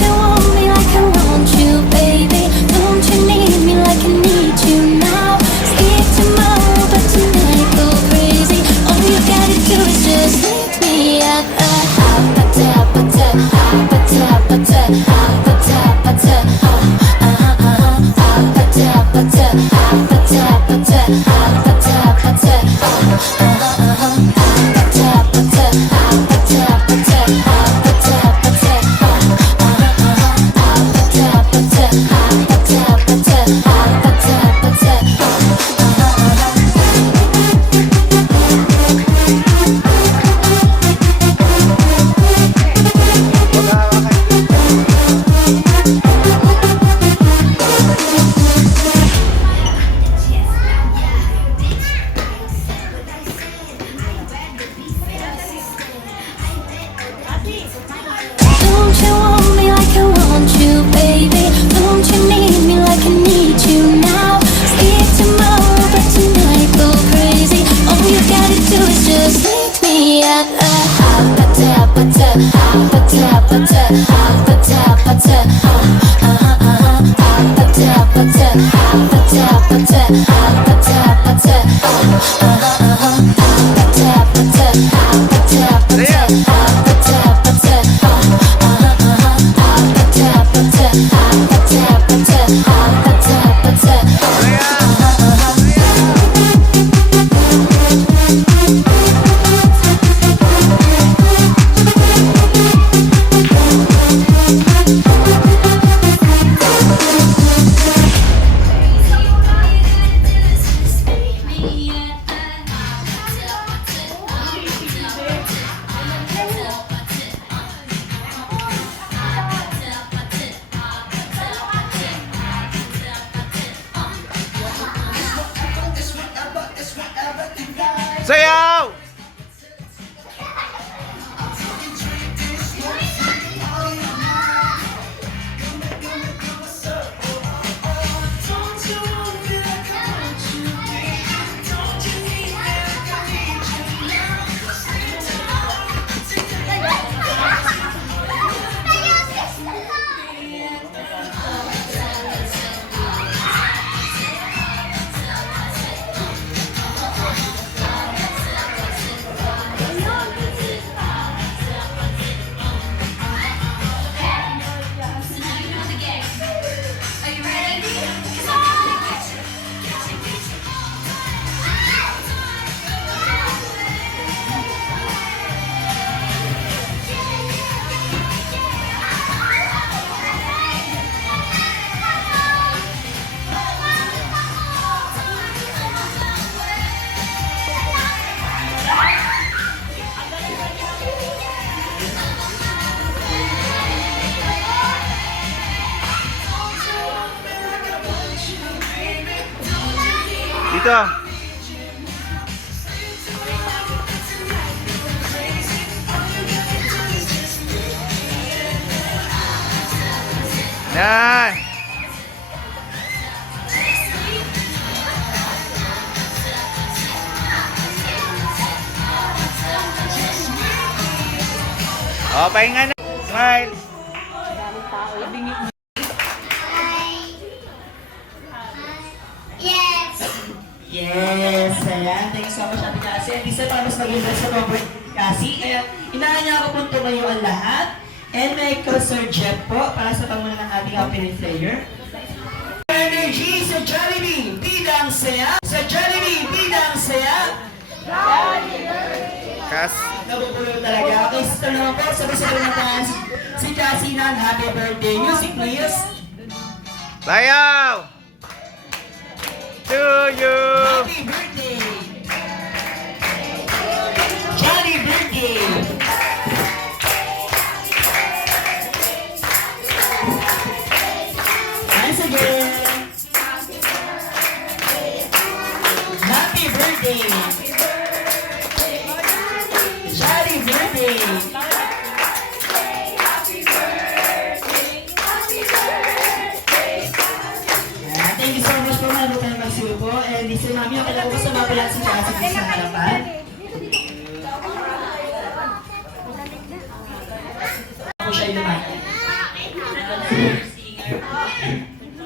you want me like I want you, baby? Don't you need me like I need you now? Speak tomorrow, but tonight go crazy. All you gotta do is just meet me at the Sayaw! Dito. Yan. Oh, pahinga na. Smile. Yes, ayan. Thank you so much, Ate Cassie. And isa pa mas mag-invest sa corporate Cassie. Kaya inaanya ako pong tumayo ang lahat. And may Sir Jeff po para sa pamuna ng ating opening player. Energy sa Jollibee, bidang saya. Sa Jollibee, bidang saya. Kas. Nabubulo talaga. Okay, sister naman po. Sabi-sabi naman si Cassie ng happy birthday. Music please. Sayaw! To you! Happy birthday! Johnny birthday! Once again! Happy birthday! Johnny birthday! Thank you so much po, mga butang magsubo. And listen, mami, okay lang po sa mga pala si Cassie sa harapan. Ako siya yung naman.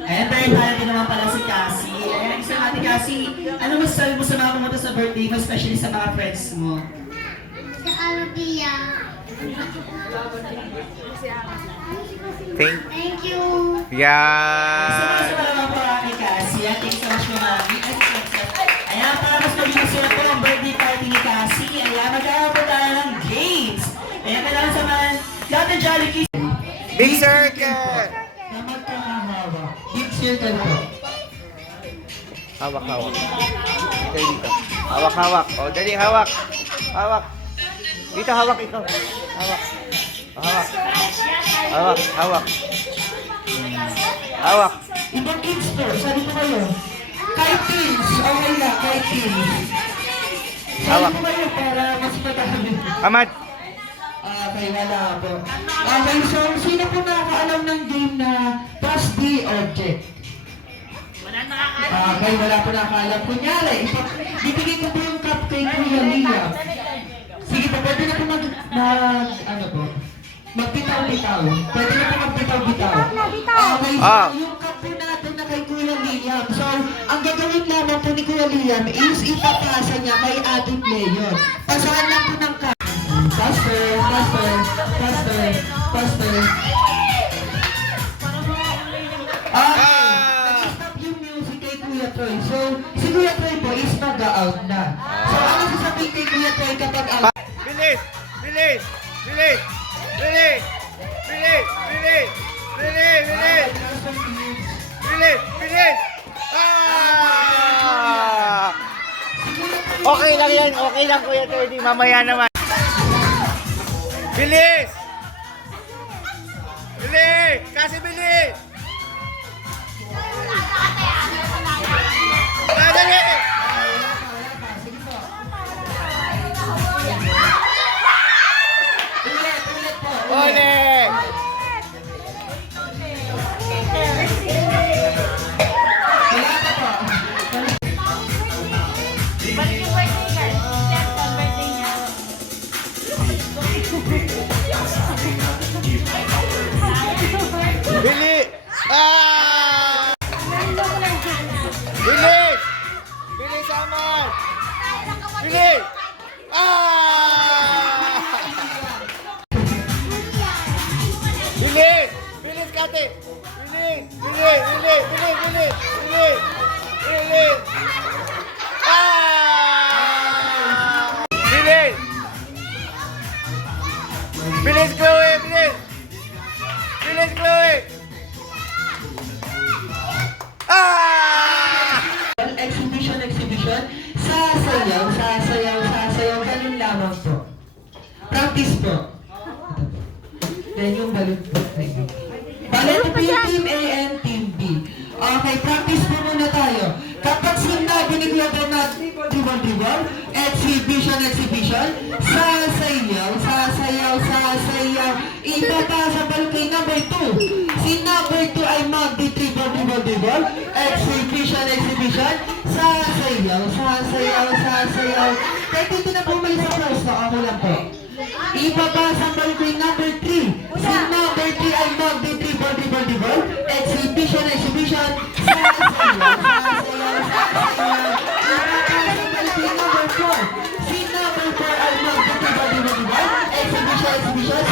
Ayan, very talented naman pala si Cassie. Ayan, isang ate Cassie, ano masasabi mo sa mga pumunta sa birthday mo, especially sa mga friends mo? Sa Alvia. Thank you. Yan. Sa mga po kay Cassie. Thank you so much, Mami. Ayan, para mas maging sila po ang birthday party ni Cassie. Ayan, magkakaroon po tayo ng games. Ayan, kailangan sa mga lahat ng Jolly Kiss. Big circle. Na magkakahawa. Big circle po. Hawak, hawak. Dito, dito. Hawak, hawak. O, dali, hawak. Hawak. Dito, hawak ikaw. Hawak. Hawak. Hawak, hawak. Hawak. Ibang kids po, sabi ko kayo. Kahit teams, okay na, kahit teams. Hawak. Sabi ko kayo para mas madami. Ahmad. Okay, wala po. Okay, so sino po nakakaalam ng game na Trust the Object? Okay, wala po nakakaalam. Kunyari, bibigay ko po yung cup kay Kuya Liam. Sige po, pwede na po ano po? Magbitaw-bitaw. Pwede na po magbitaw-bitaw. Okay, so yung cup po natin na kay Kuya Liam. So, ang gagawin lamang po ni Kuya Liam is ipapasa niya kay ating mayor. Pasahan lang po ng cup. Faster, faster, faster, faster. Nag-stop yung music kay Kuya Troy. So, si Kuya Troy po is mag-out na. So, ano sasabihin kay Kuya Troy kapag out? Bilis! Bilis! Bilis! Bilis! Bilis! Bilis! Bilis! Bilis! Bilis! Bilis! Ah! Okay lang yan. Okay lang, Kuya Teddy. Mamaya naman. Bilis! Bilis! Kasi bilis! Dali! Ulit po. Ulit! Wala pa po. Bilis! Ah! Bilis! Bilis, Ahmad! Bilis! Ah! Bilis! Bilis, Kate! Bilis! Bilis! Bilis! Bilis! Bilis! Bilis! Bilis! Ah! Bilis! Bilis, Chloe! Bilis! Bilis, Chloe! Ah! Exhibition. Sasayaw, ganun lamang po. Practice po. Then yung balloon po. Balloon po yung Team A and Team B. Okay, practice po muna tayo. Kapag sinabi ni Kuya Bernard, dribble, exhibition, sasayaw, ipapasa bal kay number 2. Si number 2 ay magdi-dribble, exhibition, sasayaw. Kahit dito na po may sa first, okay lang po. Ipapasa bal kay number 3. Si number 3 ay magdi-dribble, exhibition, sasayaw. Ipapasa bal kay number 4. Si number 4 ay magdi-dribble, exhibition, sasayaw.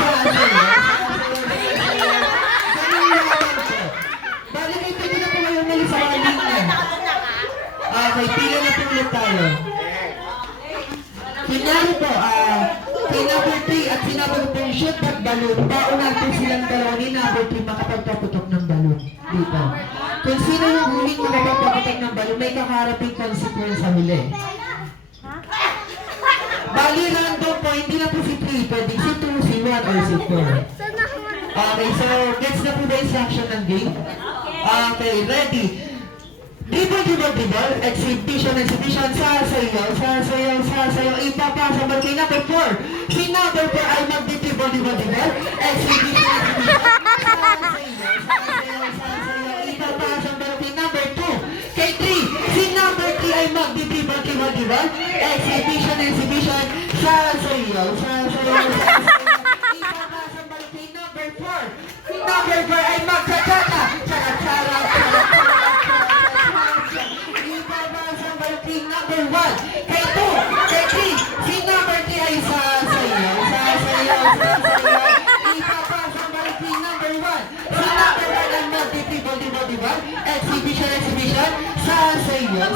Bali, may pwede na po kayo umalis sa mga linya. Okay, pila na po ulit tayo. Kunyari po, kay number 3 at sinabi ko po yung shoot at balloon, paunan po silang dalawa ni number 3 makapagpaputok ng balloon dito. Kung sino yung huling makapagpaputok ng balloon, may kakaharaping consequence sa huli. Bali, random po, hindi na po si 3, pwede si 2, si 1, or si 4. Okay, so gets na po ba instruction ng game? Okay, ready. Dribble, exhibition, sasayaw, ipapasa ba kay number 4? Si number 4 ay magdi-dribble, exhibition, sasayaw, ipapasa ba kay number 2? Kay 3, si number 3 ay magdi-dribble, exhibition, sasayaw, ipapasa ba kay number 4? Si number 4 ay Ipapasa Maluping number 1. Sa number 1 ang multi-people, exhibition. Sasayaw.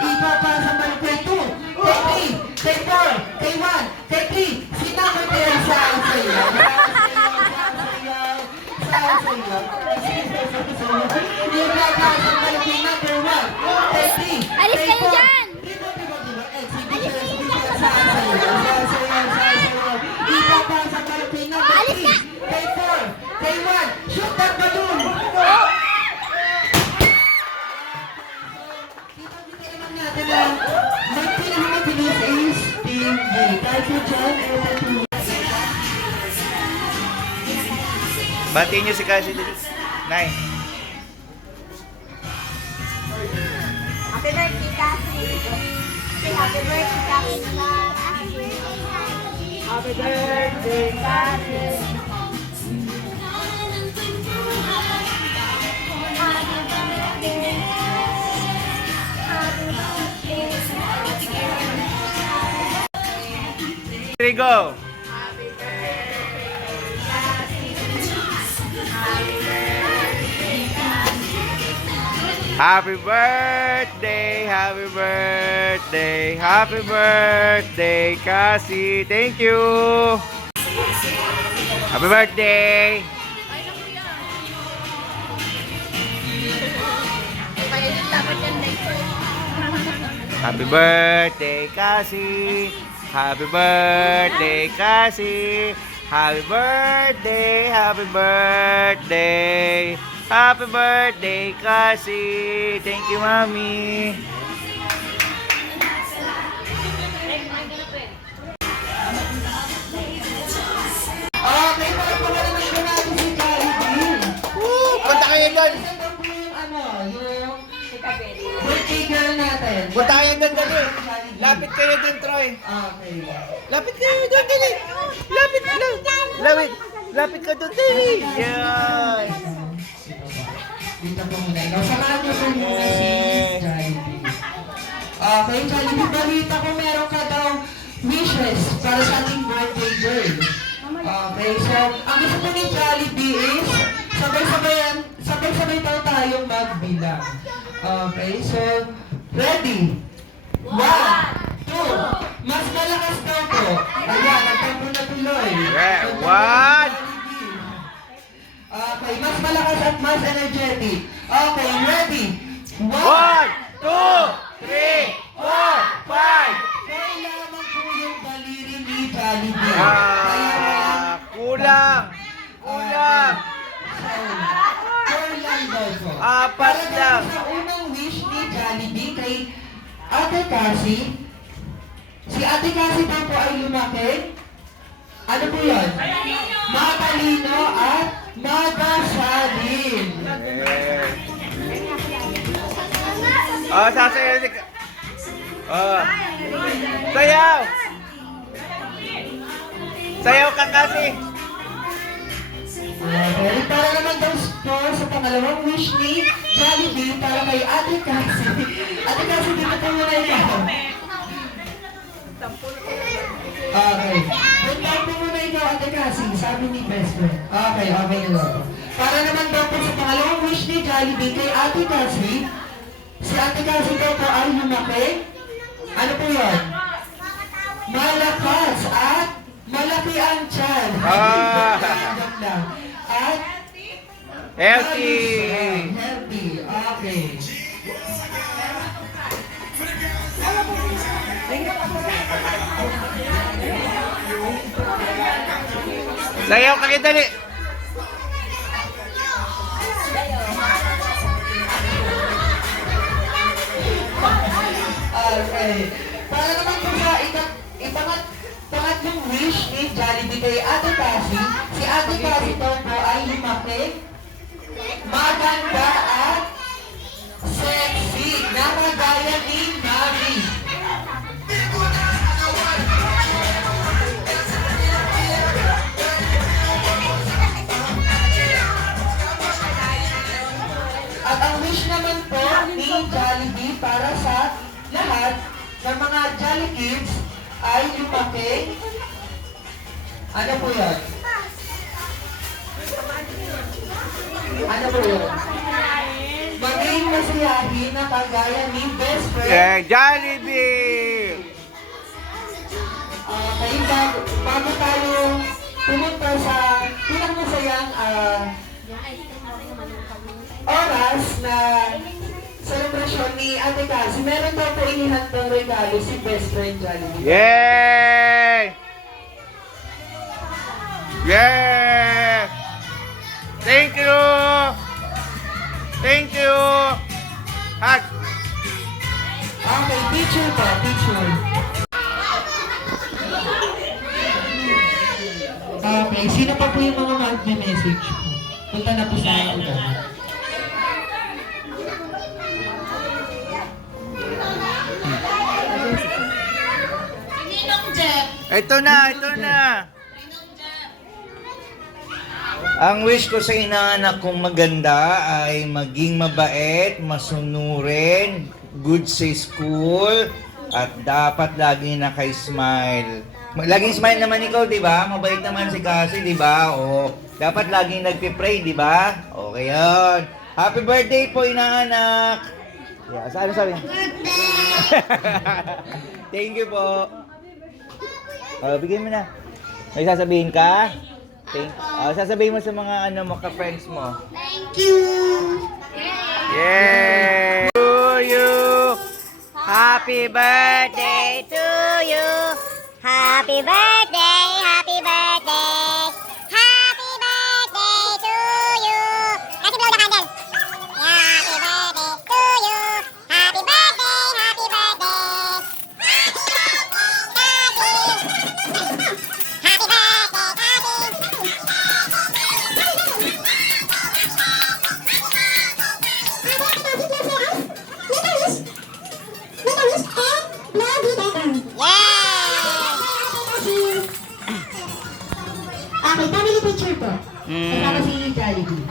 Ipapasa Maluping 2. Kay 3, kay 4, kay 1, kay 3. Si number 10, sasayaw. Ipapasa Maluping number 1. Kay 3, Alis kay kayo 4. dyan! Ipapasa Maluping number 3. Kay 4, kay 1. Shoot that balloon! Kita naman natin na may pinakamabilis is Team G. Kahit po dyan, Batiin niyo si Cassie. Nay. Happy birthday, Cassie! Happy birthday, Cassie! Happy birthday, Cassie! Here we go. Happy birthday, Cassie. Thank you. Happy birthday. Happy birthday, Cassie. Happy birthday, Cassie. Happy birthday, happy birthday. Happy birthday, Cassie. Thank you, Mommy. Okay, para po naman natin si Jollibee. Punta kayo doon. Ito po yung yung birthday girl natin. Punta kayo doon, dali. Lapit kayo doon, Troy. Okay. Lapit kayo doon, dali. Lapit ka doon, dali. Yan. Dito po muna. Ikaw, samahan niyo po muna si Jollibee. Okay, Jollibee, balita ko meron ka daw wishes para sa ating birthday girl. Okay, so, ang gusto ko ni Jollibee is sabay-sabay daw tayong magbilang. Okay, so, ready? 1, 2, mas malakas daw po. Ayan, nagtampo na tuloy. One. Okay, mas malakas at mas energetic. Okay, ready? 1, 1, 2, 3, 4, 5. Kailangan po yung baliri ni Jollibee. Kulang. Kulang daw po. Apat lang. Sa unang wish ni Jollibee kay Ate Cassie, si Ate Cassie daw po ay lumaki. Ano po yun? Matalino at magasalin. Sasayaw si... Sayaw! Sayaw ka kasi! Okay, para naman daw score sa pangalawang wish ni Jollibee para kay Ate Cassie. Ate Cassie, dito po muna ikaw. Okay. Puntahan po muna ikaw, Ate Cassie, sabi ni best friend. Okay na daw. Para naman daw po sa pangalawang wish ni Jollibee kay Ate Cassie, si Ate Cassie daw po ay lumaki. Ano po yun? Malakas at malaki ang tiyan. At Healthy! healthy. Okay. Sayaw ka dali! Okay. Para naman po sa pangatlong wish ni Jollibee kay Ate Cassie, si Ate Cassie daw po ay lumaki, maganda at sexy na kagaya ni Mami. At ang wish naman po ni Jollibee para sa lahat ng mga Jolly Kids ay lumaki, Ano po yun? Ano po yun? Maging masiyahin na kagaya ni best friend. Yeah, Jollibee! Okay, bago tayo pumunta sa pinakamasayang oras na celebration ni Ate Cassie, meron daw po inihandang regalo si best friend Jollibee. Yay! Yeah! Thank you! Thank you! Hug! Okay, picture po, picture. Okay, sino pa po yung mga mag-message? Punta na po sa ulan. Ito na, ito na. Ang wish ko sa inaanak kong maganda ay maging mabait, masunurin, good sa school, at dapat laging naka-smile. Laging smile naman ikaw, di ba? Mabait naman si Cassie, di ba? O, dapat laging nagpe-pray, di ba? Okay yun. Happy birthday po, inaanak! Yeah, ano sabi? Thank you po. Bigyan mo na. May sasabihin ka? Sasabihin mo sa mga ka-friends mo. Thank you. Yay! To you. Happy birthday to you. Happy birthday, happy birthday. Happy birthday to you. Kasi blow the candle. Happy birthday to you. Happy birthday, happy birthday. Happy birthday, Okay, family picture po. Kasama si Jollibee.